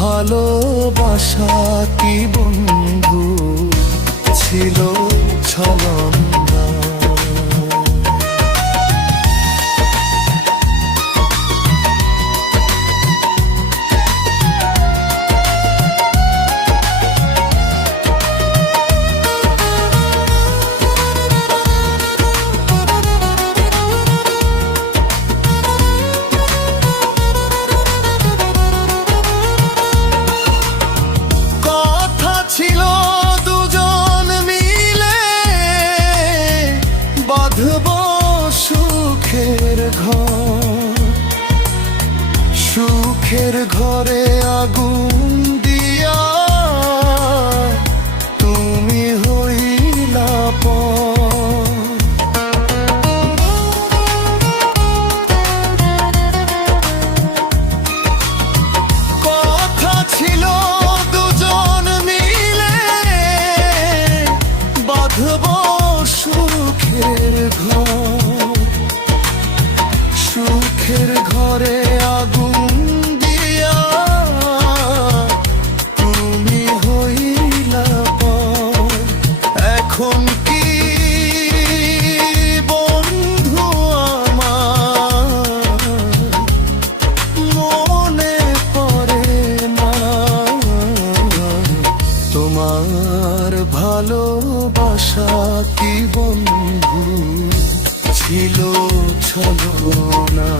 ভালোবাসা কি বন্ধু ছিল ছলনা। ছিল দুজন মিলে বাঁধব সুখের ঘর, সুখের ঘরে আগুন দিয়া তুমি হইলা পর। কথা ছিল সুখের ঘর, সুখের ঘরে আগুন দিয়া তুমি হইলা পর। এখন কি বন্ধু আমার মনে পড়ে না তোমার ভালোবাসা কি বন্ধু ছিল ছলনা।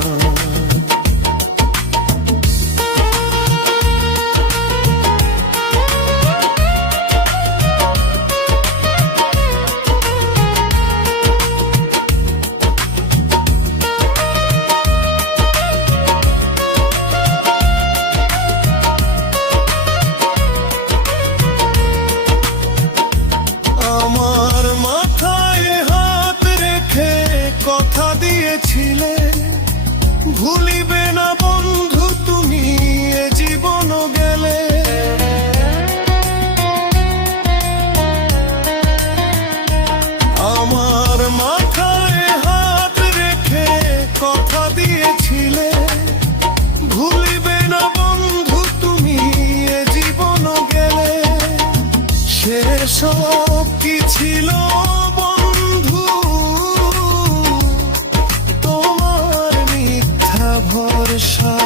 আমার মাথায় হাত রেখে কথা দিয়েছিলে ভুলিবে না বন্ধু তুমি এ জীবন গেলে। আমার মাথায় হাত রেখে কথা দিয়েছিলে ভুলিবে না বন্ধু তুমি এ জীবন গেলে। সেসব কি ছিল বন্ধু তোমার মিথ্যা ভরসা,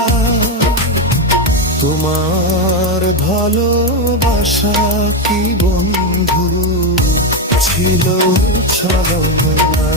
তোমার ভালোবাসা কি বন্ধু ছিল ছলনা।